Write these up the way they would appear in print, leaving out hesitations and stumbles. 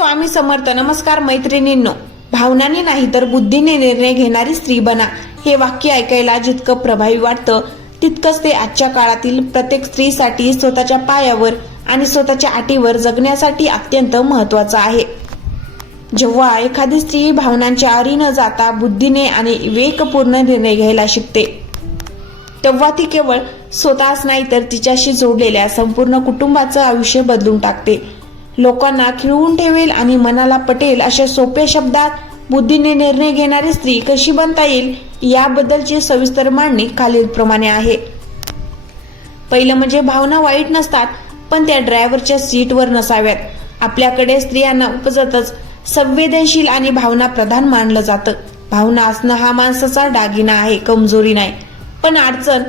स्वामी समर्थ. नमस्कार मैत्रिणींनो. भावनाने नाही तर बुद्धीने निर्णय घेणारी स्त्री बना. हे वाक्य ऐकायला जितकं प्रभावी वाटतं तितकंच ते आजच्या काळातील प्रत्येक स्त्रीसाठी स्वतःच्या पायावर आणि स्वतःच्या अटीवर जगण्यासाठी अत्यंत महत्वाचं आहे. जेव्हा एखादी स्त्री भावनांच्या आरी न जाता बुद्धीने आणि विवेकपूर्ण निर्णय घ्यायला शिकते तेव्हा ती केवळ स्वतःच नाही तर तिच्याशी जोडलेल्या संपूर्ण कुटुंबाचं आयुष्य बदलून टाकते. लोकांना खिळवून ठेवेल आणि मनाला पटेल अशा सोप्या शब्दात बुद्धीने निर्णय घेणारी स्त्री कशी बनता येईल याबद्दलची सविस्तर मांडणी खालीलप्रमाणे आहे. पहिलं म्हणजे भावना वाईट नसतात, पण त्या ड्रायव्हरच्या सीटवर नसाव्यात. आपल्याकडे स्त्रियांना उपजतच संवेदनशील आणि भावना प्रधान मानलं जातं. भावना असणं हा माणसाचा दागिना आहे, कमजोरी नाही. पण अडचण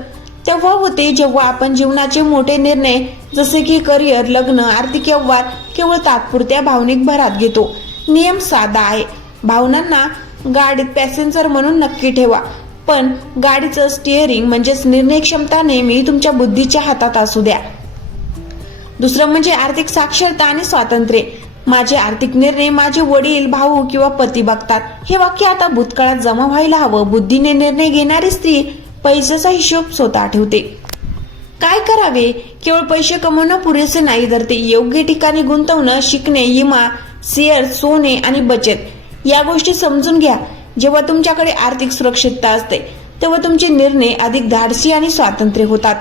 तेव्हा होते जेव्हा आपण जीवनाचे मोठे निर्णय जसे की करिअर, लग्न, आर्थिक व्यवहार केवळ तात्पुरत्या भावनिक भरात घेतो. नियम साधा आहे. भावनांना गाडीत पॅसेंजर म्हणून नक्की ठेवा, पण गाडीचं स्टिअरिंग म्हणजेच निर्णय क्षमता नेहमी तुमच्या बुद्धीच्या हातात असू द्या. दुसरं म्हणजे आर्थिक साक्षरता आणि स्वातंत्र्य. माझे आर्थिक निर्णय माझे वडील, भाऊ किंवा पती बघतात. हे वाक्य आता भूतकाळात जमा व्हायला हवं. बुद्धीने निर्णय घेणारी स्त्री पैशाचा हिशोब स्वतः ठेवते. काय करावे? केवळ पैसे कमवणं पुरेसे नाही तर ते योग्य ठिकाणी गुंतवणं शिकणे, विमा, शेअर, सोने आणि बचत या गोष्टी समजून घ्या. जेव्हा तुमच्याकडे आर्थिक सुरक्षितता असते तेव्हा तुमचे निर्णय अधिक धाडसी आणि स्वातंत्र्य होतात.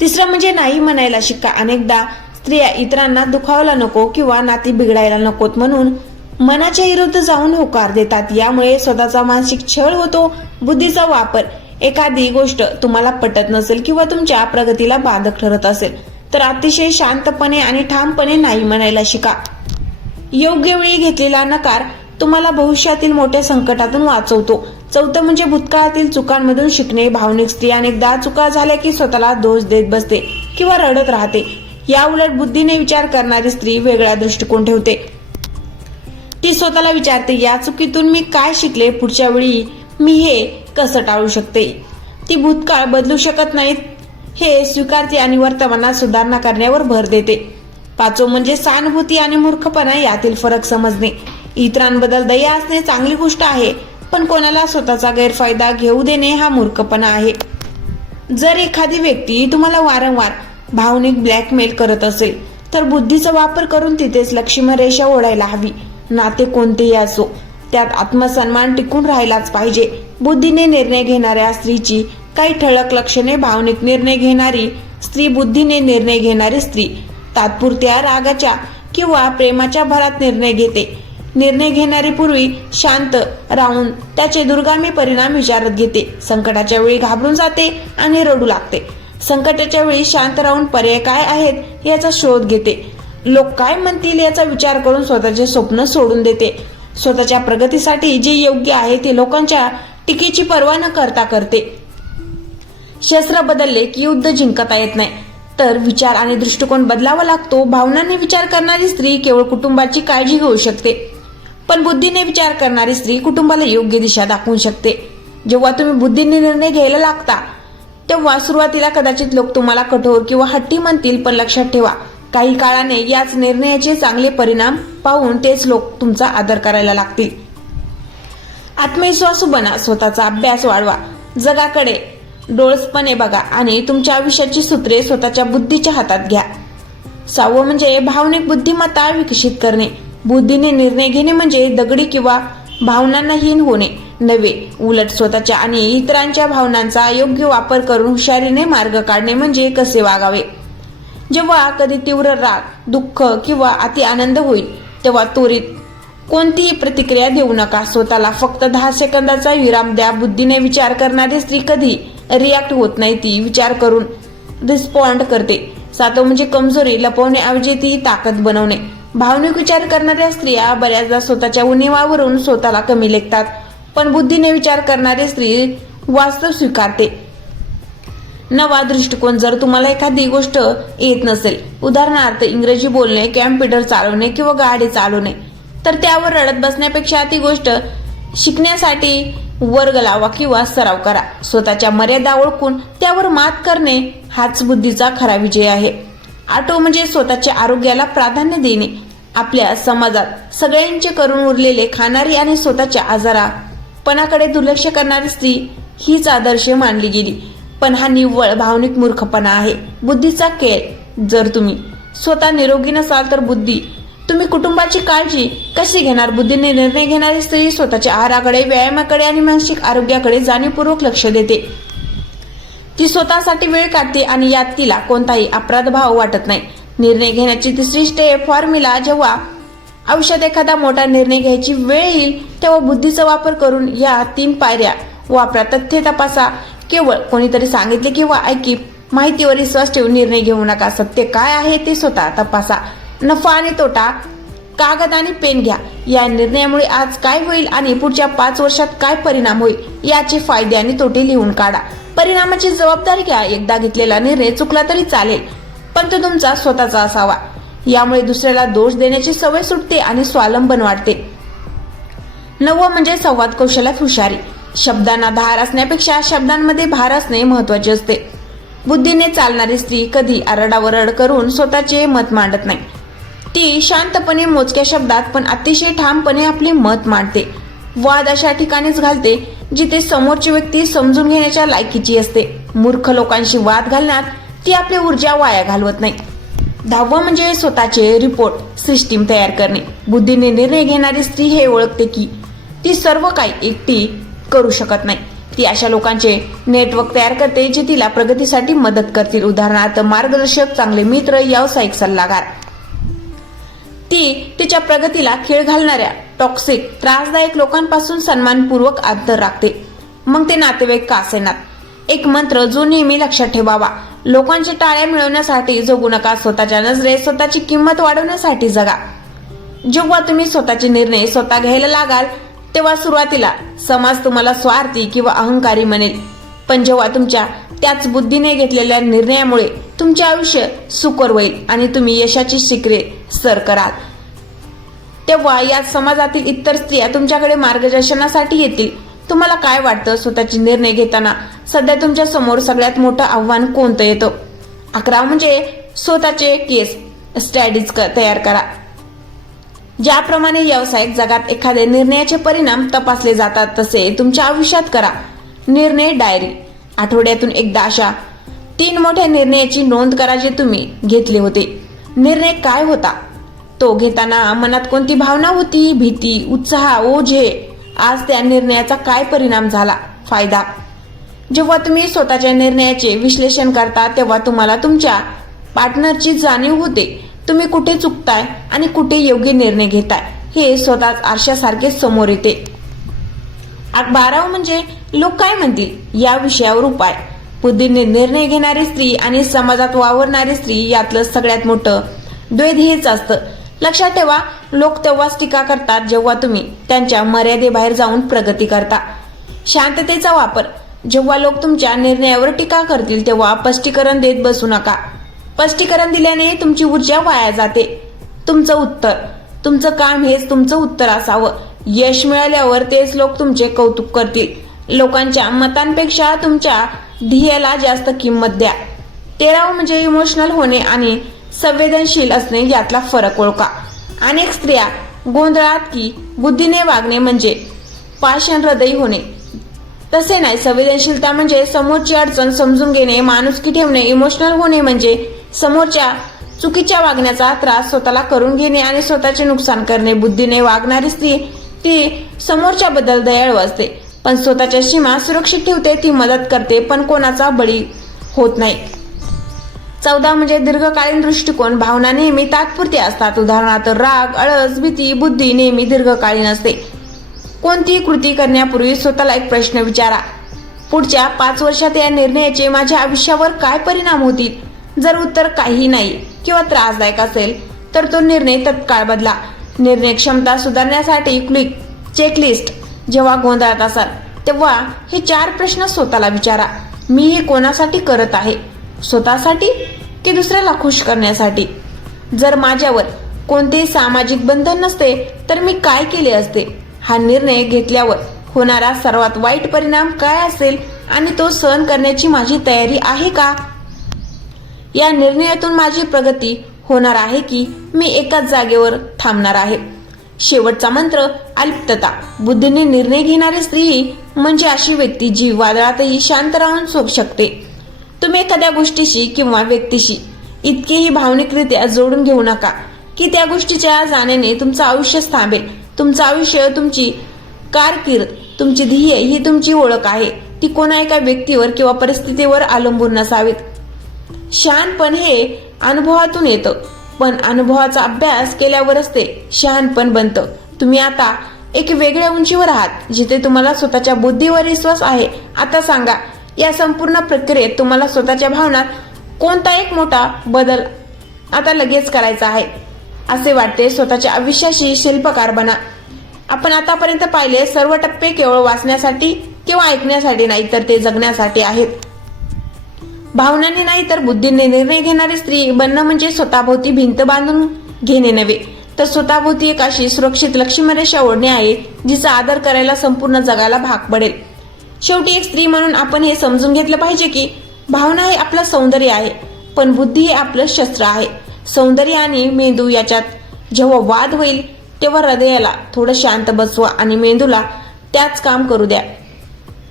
तिसरं म्हणजे नाही म्हणायला शिका. अनेकदा स्त्रिया इतरांना दुखावला नको किंवा नाती बिघडायला नकोत म्हणून मनाच्या विरुद्ध जाऊन होकार देतात. यामुळे स्वतःचा मानसिक छळ होतो. बुद्धीचा वापर. एखादी गोष्ट तुम्हाला पटत नसेल किंवा तुमच्या प्रगतीला बाधक ठरत असेल तर अतिशय शांतपणे आणि ठामपणे नाही म्हणायला शिका. योग्य वेळी घेतलेला नकार तुम्हाला भविष्यातील मोठ्या संकटातून वाचवतो. चौथं म्हणजे भूतकाळातील चुकांमधून शिकणे. भावनिक स्त्री अनेकदा चुका झाल्या की स्वतःला दोष देत बसते किंवा रडत राहते. या उलट बुद्धीने विचार करणारी स्त्री वेगळा दृष्टिकोन ठेवते. ती स्वतःला विचारते, या चुकीतून मी काय शिकले, पुढच्या वेळी मी हे कसं टाळू शकते. ती भूतकाळ बदलू शकत नाहीत हे स्वीकारते आणि वर्तमानात सुधारणा करण्यावर भर देते. पाचवं म्हणजे सहानुभूती आणि मूर्खपणा यातील फरक समजणे. इतरांबद्दल दया असणे चांगली गोष्ट आहे, पण कोणाला स्वतःचा गैरफायदा घेऊ देणे हा मूर्खपणा आहे. जर एखादी व्यक्ती तुम्हाला वारंवार भावनिक ब्लॅकमेल करत असेल तर बुद्धीचा वापर करून तिथेच लक्ष्मण रेषा ओढायला हवी. नाते कोणतेही असो त्यात आत्मसन्मान टिकून राहिलाच पाहिजे. बुद्धीने निर्णय घेणाऱ्या स्त्रीची काही ठळक लक्षणे. भावनिक निर्णय घेणारी स्त्री, बुद्धीने निर्णय घेणारी स्त्री तात्पुरत्या रागाच्या किंवा प्रेमाच्या भरात निर्णय घेते. निर्णय घेणारी पूर्वी शांत राहून त्याचे दूरगामी परिणाम विचारत घेते. संकटाच्या वेळी घाबरून जाते आणि रडू लागते. संकटाच्या वेळी शांत राहून पर्याय काय आहेत याचा शोध घेते. लोक काय म्हणतील याचा विचार करून स्वतःचे स्वप्न सोडून देते. स्वतःच्या प्रगतीसाठी जे योग्य आहे ते लोकांच्या टीकेची पर्वा न करता करते. शस्त्र बदलले की युद्ध जिंकता येत नाही, तर विचार आणि दृष्टिकोन बदलावा लागतो. भावनांनी विचार करणारी स्त्री केवळ कुटुंबाची काळजी घेऊ शकते, पण बुद्धीने विचार करणारी स्त्री कुटुंबाला योग्य दिशा दाखवू शकते. जेव्हा तुम्ही बुद्धीने निर्णय घ्यायला लागता तेव्हा सुरुवातीला कदाचित लोक तुम्हाला कठोर किंवा हट्टी म्हणतील, पण लक्षात ठेवा काही काळाने याच निर्णयाचे चांगले परिणाम पाहून तेच लोक तुमचा आदर करायला लागतील. आत्मविश्वासू बना. स्वतःचा अभ्यास वाढवा. जगाकडे डोळसपणे बघा आणि तुमच्या आयुष्याची सूत्रे स्वतःच्या बुद्धीच्या हातात घ्या. 6वं म्हणजे भावनिक बुद्धिमत्ता विकसित करणे. बुद्धीने निर्णय घेणे म्हणजे दगडी किंवा भावनांना हीन होणे नव्हे, उलट स्वतःच्या आणि इतरांच्या भावनांचा योग्य वापर करून हुशारीने मार्ग काढणे म्हणजे कसे वागावे. जेव्हा कधी तीव्र राग, दुःख किंवा अति आनंद होईल तेव्हा त्वरित कोणतीही प्रतिक्रिया देऊ नका. स्वतःला फक्त 10 सेकंदाचा विराम द्या. बुद्धीने विचार करणारी स्त्री कधी रिॲक्ट होत नाही, ती विचार करून रिस्पॉन्ड करते. 7वं म्हणजे कमजोरी लपवण्याऐवजी ती ताकद बनवणे. भावनिक विचार करणाऱ्या स्त्रिया बऱ्याचदा स्वतःच्या उणिवावरून स्वतःला कमी लेखतात, पण बुद्धीने विचार करणारी स्त्री वास्तव स्वीकारते. 9वा दृष्टिकोन. जर तुम्हाला एखादी गोष्ट येत नसेल, उदाहरणार्थ इंग्रजी बोलणे, कॉम्प्युटर चालवणे किंवा गाडी चालवणे, तर त्यावर रडत बसण्यापेक्षा ती गोष्ट शिकण्यासाठी वर्ग लावा किंवा सराव करा. स्वतःच्या मर्यादा ओळखून त्यावर मात करणे हाच बुद्धीचा खरा विजय आहे. 8वं म्हणजे स्वतःच्या आरोग्याला प्राधान्य देणे. आपल्या समाजात सगळ्यांचे करून उरलेले खाणारी आणि स्वतःच्या आजारापणाकडे दुर्लक्ष करणारी स्त्री हीच आदर्श मानली गेली. पण हा निव्वळ भावनिक मूर्खपणा आहे, बुद्धीचा खेळ. जर तुम्ही स्वतः निरोगी नसाल तर तुम्ही कुटुंबाची काळजी कशी घेणार? बुद्धीने निर्णय घेणारी स्त्री स्वतःच्या आहाराकडे, व्यायामाकडे आणि मानसिक आरोग्याकडे जाणीवपूर्वक लक्ष देते. ती स्वतःसाठी वेळ काढते आणि यात तिला कोणताही अपराध भाव वाटत नाही. निर्णय घेण्याची तिसरी स्टेप फॉर्म्युला. जेव्हा आयुष्यात एखादा मोठा निर्णय घ्यायची वेळ येईल तेव्हा बुद्धीचा वापर करून या 3 पायऱ्या वापरा. तथ्य तपासा. केवळ कोणीतरी सांगितले किंवा ऐकी माहितीवर विश्वास ठेवून निर्णय घेऊ नका. सत्य काय आहे ते स्वतः तपासा. नफा आणि तोटा. कागद आणि पेन घ्या. या निर्णयामुळे आज काय होईल आणि पुढच्या 5 वर्षात काय परिणाम होईल याचे फायदे आणि तोटे लिहून काढा. परिणामाची जबाबदारी घ्या. एकदा घेतलेला निर्णय चुकला तरी चालेल, पण तो तुमचा स्वतःचा असावा. यामुळे दुसऱ्याला दोष देण्याची सवय सुटते आणि स्वावलंबन वाढते. 9 म्हणजे संवाद कौशल्यात हुशारी. शब्दांना धार असण्यापेक्षा शब्दांमध्ये भार असणे महत्वाचे असते. बुद्धीने चालणारी स्त्री कधी आरडाओरड करून स्वतःचे मत मांडत नाही. ती शांतपणे, मोजक्या शब्दात पण अतिशय ठामपणे आपले मत मांडते. वाद अशा ठिकाणीच घालते जिथे समोरची व्यक्ती समजून घेण्याच्या लायकीची असते. मूर्ख लोकांशी वाद घालण्यात ती आपली ऊर्जा वाया घालवत नाही. 10 म्हणजे स्वतःचे रिपोर्ट सिस्टीम तयार करणे. बुद्धीने निर्णय घेणारी स्त्री हे ओळखते की ती सर्व काही एकटी करू शकत नाही. ती अशा लोकांचे नेटवर्क तयार करते जे तिला प्रगतीसाठी मदत करतील. उदाहरणार्थ मार्गदर्शक, चांगले मित्र, व्यावसायिक सल्लागार. ती तिच्या प्रगतीला खीळ घालणाऱ्या टॉक्सिक, त्रासदायक लोकांपासून सन्मानपूर्वक अंतर राखते. मग ते नातेवाईक का असेनात. एक मंत्र जो नेहमी लक्षात ठेवावा. लोकांची टाळ्या मिळवण्यासाठी जगू नका. स्वतःच्या नजरेत स्वतःची किंमत वाढवण्यासाठी जगा. जेव्हा तुम्ही स्वतःचे निर्णय स्वतः घ्यायला लागाल तेव्हा सुरुवातीला समाज तुम्हाला स्वार्थी किंवा अहंकारी म्हणेल. पण जेव्हा तुमच्या त्याच बुद्धीने घेतलेल्या निर्णयामुळे तुमचे आयुष्य सुकर होईल आणि तुम्ही यशाची शिखरे सर कराल, तेव्हा या समाजातील इतर स्त्रिया तुमच्याकडे मार्गदर्शनासाठी येतील. तुम्हाला काय वाटतं? स्वतःचे निर्णय घेताना सध्या तुमच्या समोर सगळ्यात मोठं आव्हान कोणतं येतं? 11 म्हणजे स्वतःचे केस स्टडीज तयार करा. ज्याप्रमाणे व्यावसायिक जगात एखाद्या निर्णयाचे परिणाम तपासले जातात तसे तुमच्या आयुष्यात करा. निर्णय डायरी. आठवड्यातून एकदा अशा 3 मोठ्या निर्णयाची नोंद करा जे तुम्ही घेतले होते. निर्णय काय होता? तो घेताना मनात कोणती भावना होती? भीती, उत्साह, ओझे? आज त्या निर्णयाचा काय परिणाम झाला? फायदा. जेव्हा तुम्ही स्वतःच्या निर्णयाचे विश्लेषण करता तेव्हा तुम्हाला तुमच्या पार्टनरची जाणीव होते. तुम्ही कुठे चुकताय आणि कुठे योग्य निर्णय घेताय हे स्वतःच आरशासारखे समोर येते. 12 म्हणजे लोक काय म्हणतील या विषयावर उपाय. बुद्धीने निर्णय घेणारी स्त्री आणि समाजात वावरणारी स्त्री यातलं सगळ्यात मोठं द्वैध हेच असतं. लक्षात ठेवा, लोक तेव्हाच टीका करतात जेव्हा तुम्ही त्यांच्या मर्यादेबाहेर जाऊन प्रगती करता. शांततेचा वापर. जेव्हा लोक तुमच्या निर्णयावर टीका करतील तेव्हा स्पष्टीकरण देत बसू नका. स्पष्टीकरण दिल्याने तुमची ऊर्जा वाया जाते. तुमचं काम हेच तुमचं उत्तर असावं. यश मिळाल्यावर तेच लोक तुमचे कौतुक करतील. लोकांच्या मतांपेक्षा तुमच्या ध्येयाला जास्त किंमत द्या. 13 म्हणजे इमोशनल होणे आणि संवेदनशील असणे यातला फरक ओळखा. अनेक स्त्रिया गोंधळात की बुद्धीने वागणे म्हणजे पाषाण हृदयी होणे. तसे नाही. संवेदनशीलता म्हणजे समोरची अडचण समजून घेणे, माणुसकी ठेवणे. इमोशनल होणे म्हणजे समोरच्या चुकीच्या वागण्याचा त्रास स्वतःला करून घेणे आणि स्वतःचे नुकसान करणे. बुद्धीने वागणारी स्त्री ती समोरच्या बद्दल दयाळू असते, पण स्वतःच्या सीमा सुरक्षित ठेवते. ती मदत करते पण कोणाचा बळी होत नाही. 14 म्हणजे दीर्घकालीन दृष्टिकोन. भावना नेहमी तात्पुरत्या असतात. उदाहरणार्थ राग, अळस, भीती. बुद्धी नेहमी दीर्घकालीन असते. कोणतीही कृती करण्यापूर्वी स्वतःला एक प्रश्न विचारा. पुढच्या 5 वर्षात या निर्णयाचे माझ्या आयुष्यावर काय परिणाम होतील? जर उत्तर काही नाही किंवा त्रासदायक असेल तर तो निर्णय तत्काळ बदला. निर्णय क्षमता सुधारण्यासाठी क्विक चेकलिस्ट. जेव्हा गोंधळात असाल तेव्हा हे 4 प्रश्न स्वतःला विचारा. मी हे कोणासाठी करत आहे? स्वतःसाठी की दुसऱ्याला खुश करण्यासाठी? जर माझ्यावर कोणतेही सामाजिक बंधन नसते तर मी काय केले असते? हा निर्णय घेतल्यावर होणारा सर्वात वाईट परिणाम काय असेल आणि तो सहन करण्याची माझी तयारी आहे का? या निर्णयातून माझी प्रगती होणार आहे की मी एकाच जागेवर थांबणार आहे. शेवटचा मंत्र अलिप्तता. बुद्धीने निर्णय घेणारी स्त्री म्हणजे अशी व्यक्ती जी वादळातही शांत राहून सोडू शकते. तुम्ही एखाद्या गोष्टीशी किंवा व्यक्तीशी इतकेही भावनिकरित्या जोडून घेऊ नका की त्या गोष्टीच्या जाण्याने तुमचं आयुष्य थांबेल. तुमचं आयुष्य, तुमची कारकीर्द, तुमची ध्येय ही तुमची ओळख आहे. ती कोणा एका व्यक्तीवर किंवा परिस्थितीवर अवलंबून नसावीत. शहाणपण हे अनुभवातून येतं, पण अनुभवाचा अभ्यास केल्यावरच ते शहाणपण बनतं. तुम्ही आता एक वेगळ्या उंचीवर आहात जिथे तुम्हाला स्वतःच्या बुद्धीवर विश्वास आहे. आता सांगा, या संपूर्ण प्रक्रियेत तुम्हाला स्वतःच्या भावनात कोणता एक मोठा बदल आता लगेच करायचा आहे असे वाटते? स्वतःच्या आयुष्याशी शिल्पकार बना. आपण आतापर्यंत पाहिले सर्व टप्पे केवळ वाचण्यासाठी किंवा ऐकण्यासाठी नाही, तर ते जगण्यासाठी आहेत. भावनांनी नाही तर बुद्धीने निर्णय घेणारी स्त्री बनणं म्हणजे स्वतःभोवती भिंत बांधून घेणे नव्हे, तर स्वतःभोवती एक अशी सुरक्षित लक्ष्मीरेषा ओढणे आहे जिचा आदर करायला संपूर्ण जगाला भाग पडेल. शेवटी एक स्त्री म्हणून आपण हे समजून घेतलं पाहिजे की भावना हे आपलं सौंदर्य आहे, पण बुद्धी हे आपलं शस्त्र आहे. सौंदर्य आणि मेंदू याच्यात जेव्हा वाद होईल तेव्हा हृदयाला थोडं शांत बसवा आणि मेंदूला त्याच काम करू द्या.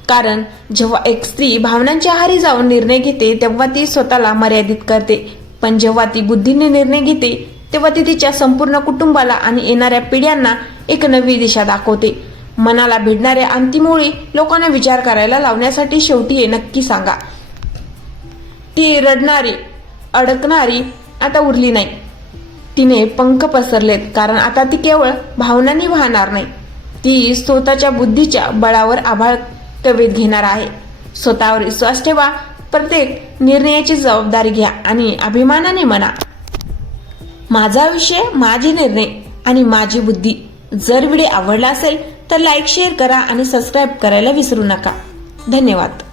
कारण जेव्हा एक स्त्री भावनांच्या आहारी जाऊन निर्णय घेते तेव्हा ती स्वतःला मर्यादित करते, पण जेव्हा ती बुद्धीने निर्णय घेते तेव्हा ती तिच्या संपूर्ण कुटुंबाला आणि येणाऱ्या पिढ्यांना एक नवी दिशा दाखवते. मनाला भिडणाऱ्या अंतिम ओळी लोकांना विचार करायला लावण्यासाठी शेवटी हे नक्की सांगा. ती रडणारी, अडकणारी आता उरली नाही. तिने पंख पसरलेत, कारण आता ती केवळ भावनांनी वाहणार नाही, ती स्वतःच्या बुद्धीच्या बळावर आभाळ कवेत घेणार आहे. स्वतःवर विश्वास ठेवा, प्रत्येक निर्णयाची जबाबदारी घ्या आणि अभिमानाने म्हणा, माझा विषय, माझे निर्णय आणि माझी बुद्धी. जर व्हिडिओ आवडला असेल तर लाईक, शेअर करा आणि सबस्क्राईब करायला विसरू नका. धन्यवाद.